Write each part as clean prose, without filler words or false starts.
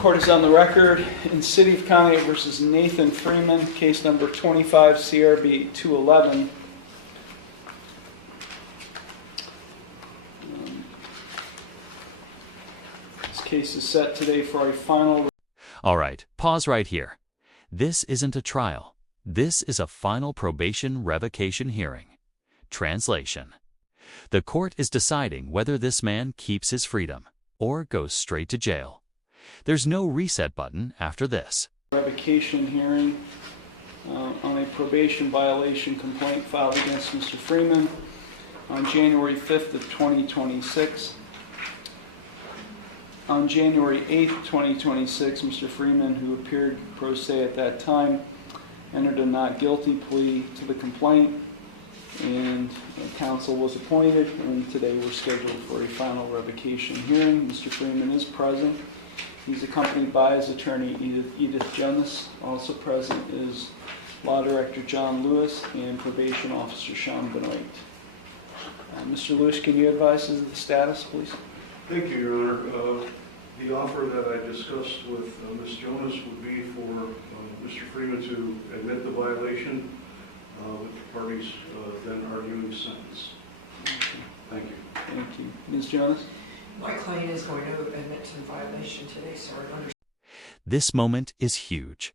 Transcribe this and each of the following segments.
Court is on the record in City of Conneaut versus Nathan Freeman, case number 25 CRB 211. This case is set today for a final. All right, pause right here. This isn't a trial. This is a final probation revocation hearing. Translation: the court is deciding whether this man keeps his freedom or goes straight to jail. There's no reset button after this. Revocation hearing on a probation violation complaint filed against Mr. Freeman on January 5th of 2026. On January 8th, 2026, Mr. Freeman, who appeared pro se at that time, entered a not guilty plea to the complaint, and counsel was appointed, and today we're scheduled for a final revocation hearing. Mr. Freeman is present. He's accompanied by his attorney, Edith Jonas. Also present is Law Director John Lewis and Probation Officer Sean Benoit. Mr. Lewis, can you advise us of the status, please? Thank you, Your Honor. The offer that I discussed with Ms. Jonas would be for Mr. Freeman to admit the violation, with the parties then arguing the sentence. Okay. Thank you. Thank you. Ms. Jonas? My client is going to admit to violation today, so I understand. This moment is huge.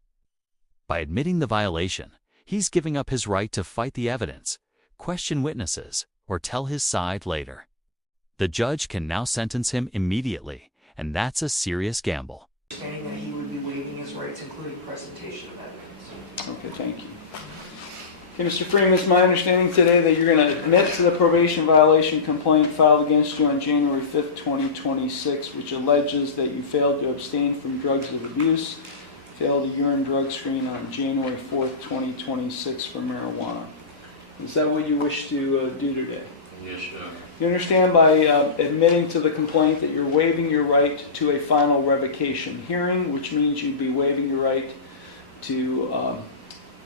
By admitting the violation, he's giving up his right to fight the evidence, question witnesses, or tell his side later. The judge can now sentence him immediately, and that's a serious gamble. Understanding that he would be waiving his rights, including presentation of evidence. Okay, thank you. Okay, Mr. Freeman, it's my understanding today that you're going to admit to the probation violation complaint filed against you on January 5th, 2026, which alleges that you failed to abstain from drugs of abuse, failed a urine drug screen on January 4th, 2026 for marijuana. Is that what you wish to do today? Yes, sir. You understand by admitting to the complaint that you're waiving your right to a final revocation hearing, which means you'd be waiving your right to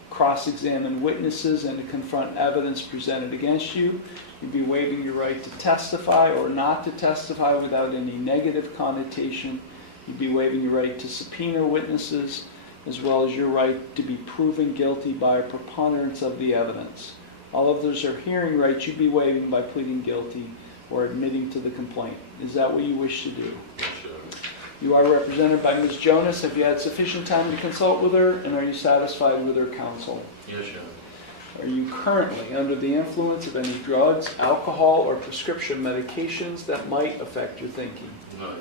cross-examine witnesses and to confront evidence presented against you. You'd be waiving your right to testify or not to testify without any negative connotation. You'd be waiving your right to subpoena witnesses, as well as your right to be proven guilty by a preponderance of the evidence. All of those are hearing rights you'd be waiving by pleading guilty or admitting to the complaint. Is that what you wish to do? Yes, sir. You are represented by Ms. Jonas. Have you had sufficient time to consult with her, and are you satisfied with her counsel? Yes, sir. Are you currently under the influence of any drugs, alcohol, or prescription medications that might affect your thinking? No.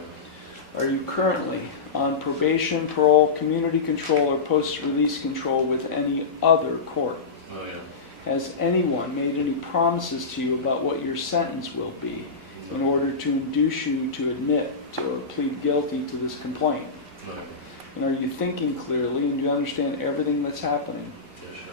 Are you currently on probation, parole, community control, or post-release control with any other court? Oh, yeah. Has anyone made any promises to you about what your sentence will be in order to induce you to admit to or plead guilty to this complaint? No. And are you thinking clearly, and do you understand everything that's happening? Yes, sir.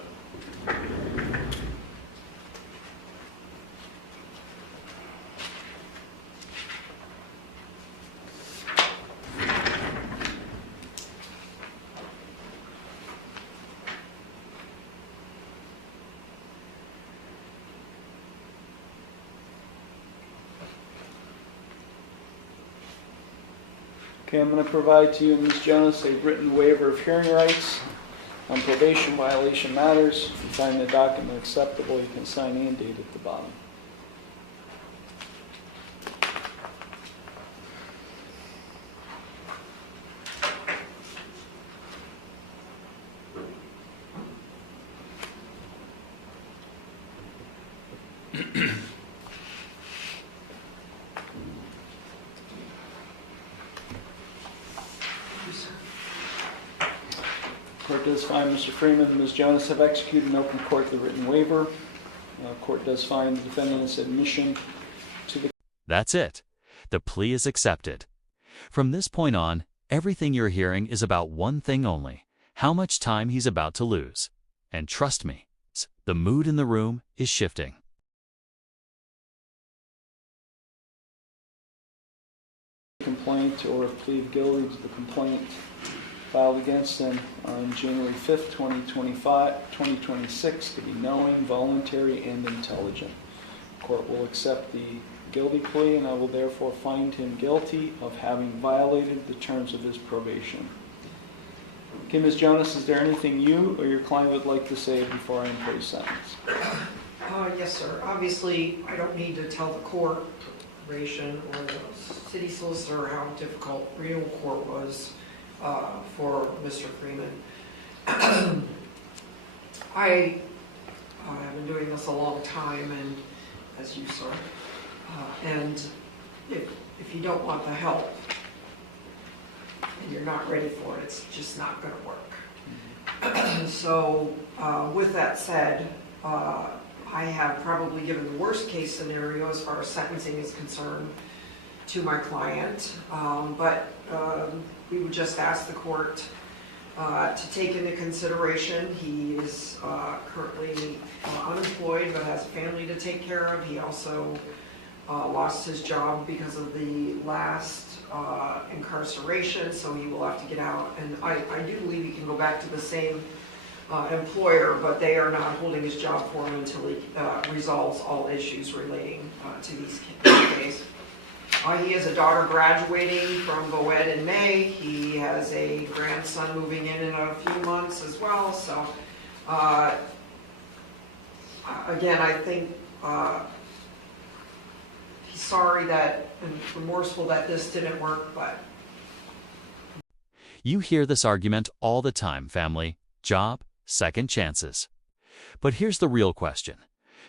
Okay, I'm going to provide to you, Ms. Jonas, a written waiver of hearing rights on probation violation matters. If you find the document acceptable, you can sign and date at the bottom. Court does find Mr. Freeman and Ms. Jonas have executed in open court the written waiver. Court does find the defendant's admission to the... That's it. The plea is accepted. From this point on, everything you're hearing is about one thing only: how much time he's about to lose. And trust me, the mood in the room is shifting. complaint or a plea of guilty to the complaint filed against him on January 5th, 2026 to be knowing, voluntary, and intelligent. The court will accept the guilty plea, and I will therefore find him guilty of having violated the terms of his probation. Okay, Ms. Jonas, is there anything you or your client would like to say before I impose sentence? Yes, sir. Obviously, I don't need to tell the court, probation, or the city solicitor how difficult renewal court was for Mr. Freeman. I have been doing this a long time, and as you, sir, and if you don't want the help and you're not ready for it, it's just not going to work. So with that said, I have probably given the worst case scenario as far as sentencing is concerned to my client, but we would just ask the court to take into consideration he is currently unemployed but has a family to take care of. He also lost his job because of the last incarceration, so he will have to get out. And I do believe he can go back to the same employer, but they are not holding his job for him until he resolves all issues relating to these cases. He has a daughter graduating from Boed in May. He has a grandson moving in a few months as well. So, again, I think he's sorry that and remorseful that this didn't work, but... You hear this argument all the time, family. Job, second chances. But here's the real question.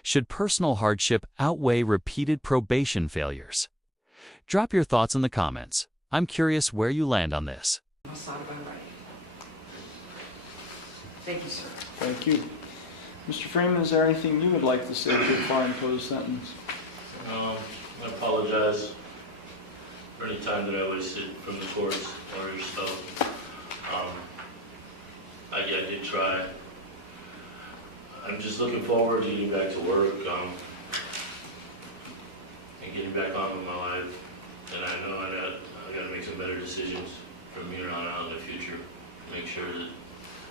Should personal hardship outweigh repeated probation failures? Drop your thoughts in the comments. I'm curious where you land on this. Thank you, sir. Thank you. Mr. Freeman, is there anything you would like to say before I impose sentence? I apologize for any time that I wasted from the courts or yourself. I did try. I'm just looking forward to getting back to work and getting back on with my life. And I know I got to make some better decisions from here on out in the future. Make sure that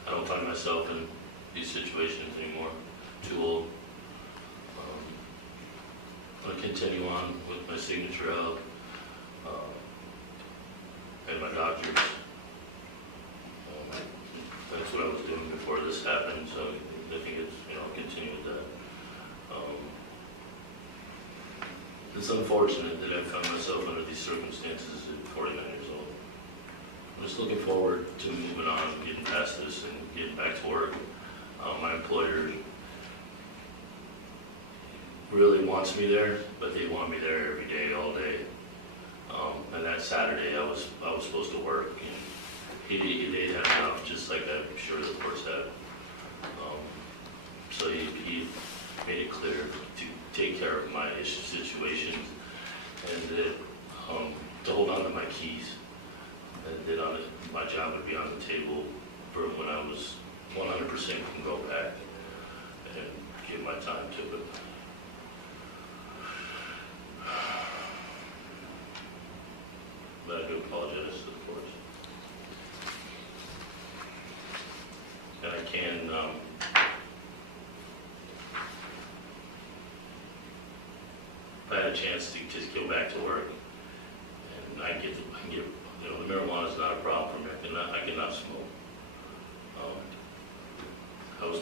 I don't find myself in these situations anymore. Too old. I'm going to continue on with my signature out and my doctors. That's what I was doing before this happened, so I think it's, continue with that. It's unfortunate that I found myself under these circumstances at 49 years old. I'm just looking forward to moving on, getting past this, and getting back to work. My employer really wants me there, but they want me there every day, all day. And that Saturday, I was supposed to work, and they had enough, just like I'm sure the courts have. So he made it clear to take care of my situations, and that to hold on to my keys, and that my job would be on the table for when I was 100% can go back and give my time to it. But I do apologize to the courts. And I can, if I had a chance to just go back to work, and I can get, the marijuana is not a problem for me. I cannot smoke. I was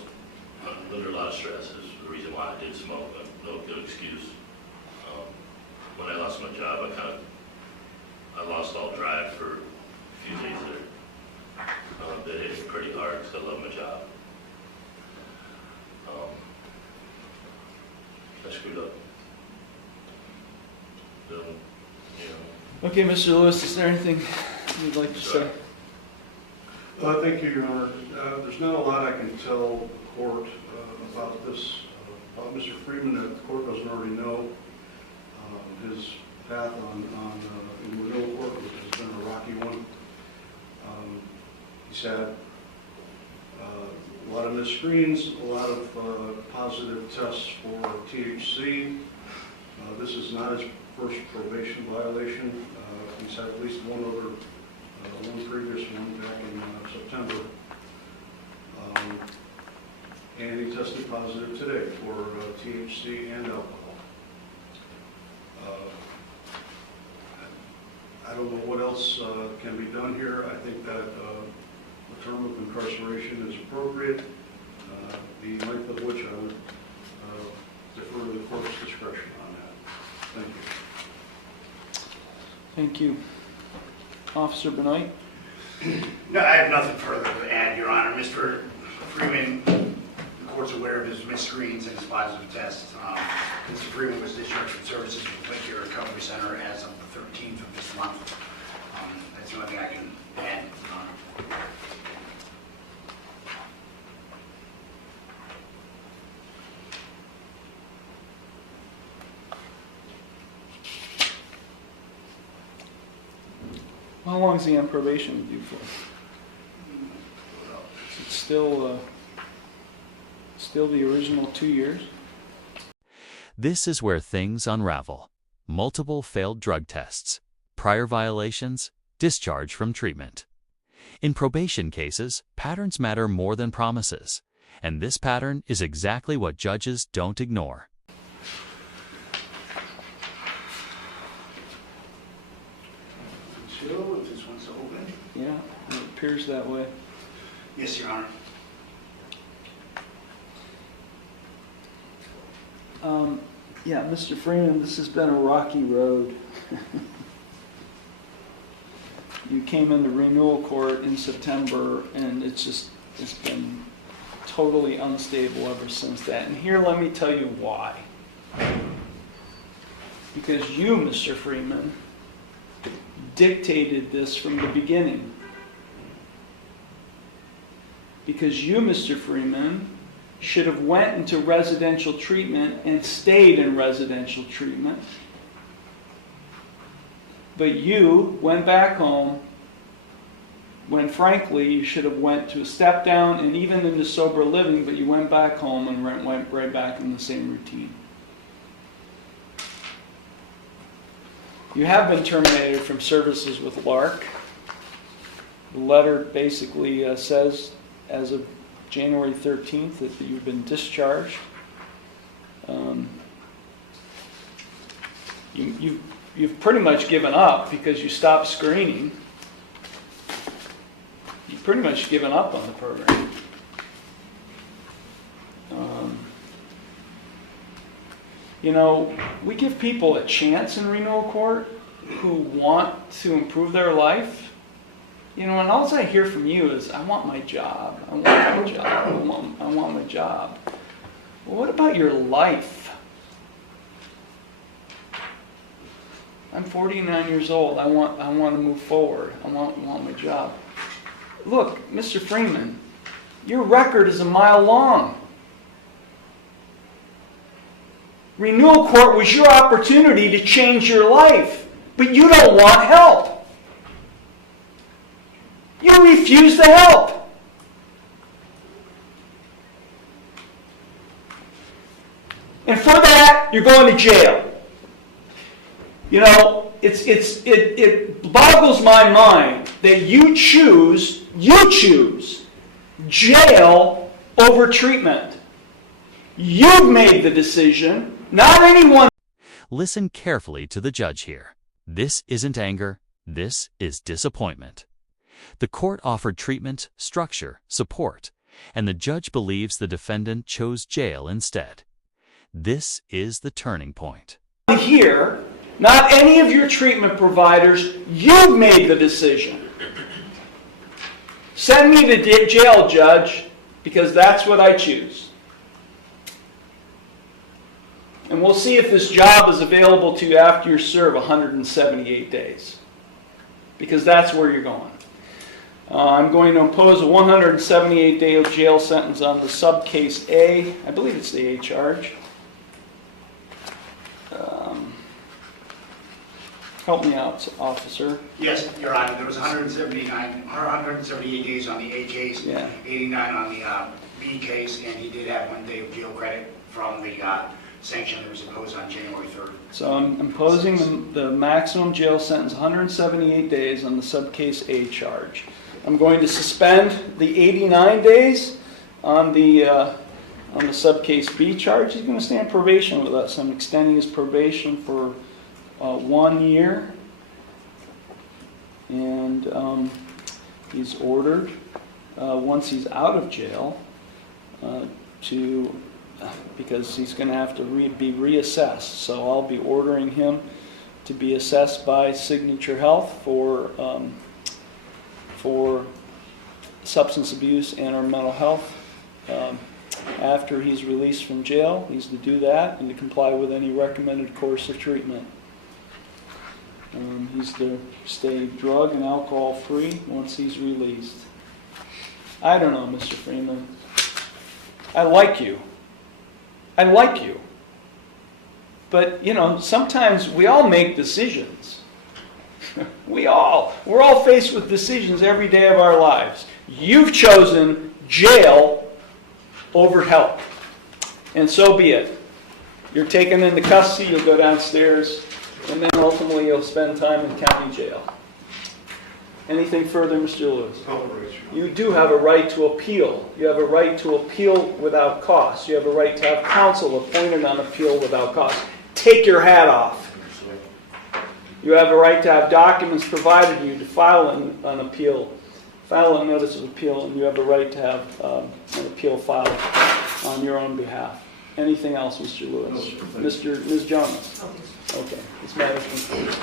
under a lot of stress. Is the reason why I did smoke. No good excuse. When I lost my job, I lost all drive for a few days there. That hit me pretty hard because I love my job. I screwed up. So, Okay, Mr. Lewis, is there anything you'd like to say? Thank you, Your Honor. There's not a lot I can tell the court about this. About Mr. Freeman, that the court doesn't already know. His path in renewal court has been a rocky one. He's had a lot of missed screens, a lot of positive tests for THC. This is not his first probation violation. He's had at least one previous one back in September. And he tested positive today for THC and alcohol. I don't know what else can be done here. I think that a term of incarceration is appropriate, the length of which I would defer to the court's discretion on that. Thank you. Thank you. Officer Benoit? No, I have nothing further to add, Your Honor. Mr. Freeman, the court's aware of his misscreens and his positive tests. Mr. Freeman was discharged from services from the Lake Recovery Center as of the 13th of this month. That's the only thing I can add, Your Honor. How long is he on probation with you for? It's still the original 2 years? This is where things unravel. Multiple failed drug tests, prior violations, discharge from treatment. In probation cases, patterns matter more than promises, and this pattern is exactly what judges don't ignore. So, if this one's open. Yeah, it appears that way. Yes, Your Honor. Yeah, Mr. Freeman, this has been a rocky road. You came into renewal court in September, and it's been totally unstable ever since that. And here, let me tell you why. Because you, Mr. Freeman, dictated this from the beginning. Because you, Mr. Freeman, should have went into residential treatment and stayed in residential treatment. But you went back home when frankly you should have went to a step down and even into sober living, but you went back home and went right back in the same routine. You have been terminated from services with Lark. The letter basically says as of January 13th that you've been discharged. You've pretty much given up because you stopped screening. You've pretty much given up on the program. We give people a chance in renewal court who want to improve their life. And all I hear from you is, I want my job. I want my job. I want my job. Well, what about your life? I'm 49 years old. I want to move forward. I want my job. Look, Mr. Freeman, your record is a mile long. Renewal court was your opportunity to change your life, but you don't want help. You refuse to help. And for that, you're going to jail. It boggles my mind that you choose jail over treatment. You've made the decision, not anyone. Listen carefully to the judge here. This isn't anger, this is disappointment. The court offered treatment, structure, support, and the judge believes the defendant chose jail instead. This is the turning point. Here, not any of your treatment providers, you've made the decision. Send me to jail, Judge, because that's what I choose. And we'll see if this job is available to you after you serve 178 days. Because that's where you're going. I'm going to impose a 178-day jail sentence on the subcase A. I believe it's the A charge. Help me out, officer. Yes, Your Honor. There was 178 days on the A case, 89 on the B case, and he did have 1 day of jail credit from the sanction that was imposed on January 3rd. So I'm imposing the maximum jail sentence, 178 days on the subcase A charge. I'm going to suspend the 89 days on the subcase B charge. He's going to stay on probation with us. I'm extending his probation for 1 year. And he's ordered, once he's out of jail, because he's going to have to be reassessed. So I'll be ordering him to be assessed by Signature Health for substance abuse and or mental health. After he's released from jail, he's to do that and to comply with any recommended course of treatment. He's to stay drug and alcohol free once he's released. I don't know, Mr. Freeman. I like you. But, sometimes we all make decisions. We're all faced with decisions every day of our lives. You've chosen jail over help. And so be it. You're taken into custody, you'll go downstairs, and then ultimately you'll spend time in county jail. Anything further, Mr. Lewis? You do have a right to appeal. You have a right to appeal without cost. You have a right to have counsel appointed on appeal without cost. Take your hat off. You have a right to have documents provided to you to file an appeal, file a notice of appeal, and you have a right to have an appeal filed on your own behalf. Anything else, Mr. Lewis? No, sir. Ms. Jonas? Okay, this matter is concluded.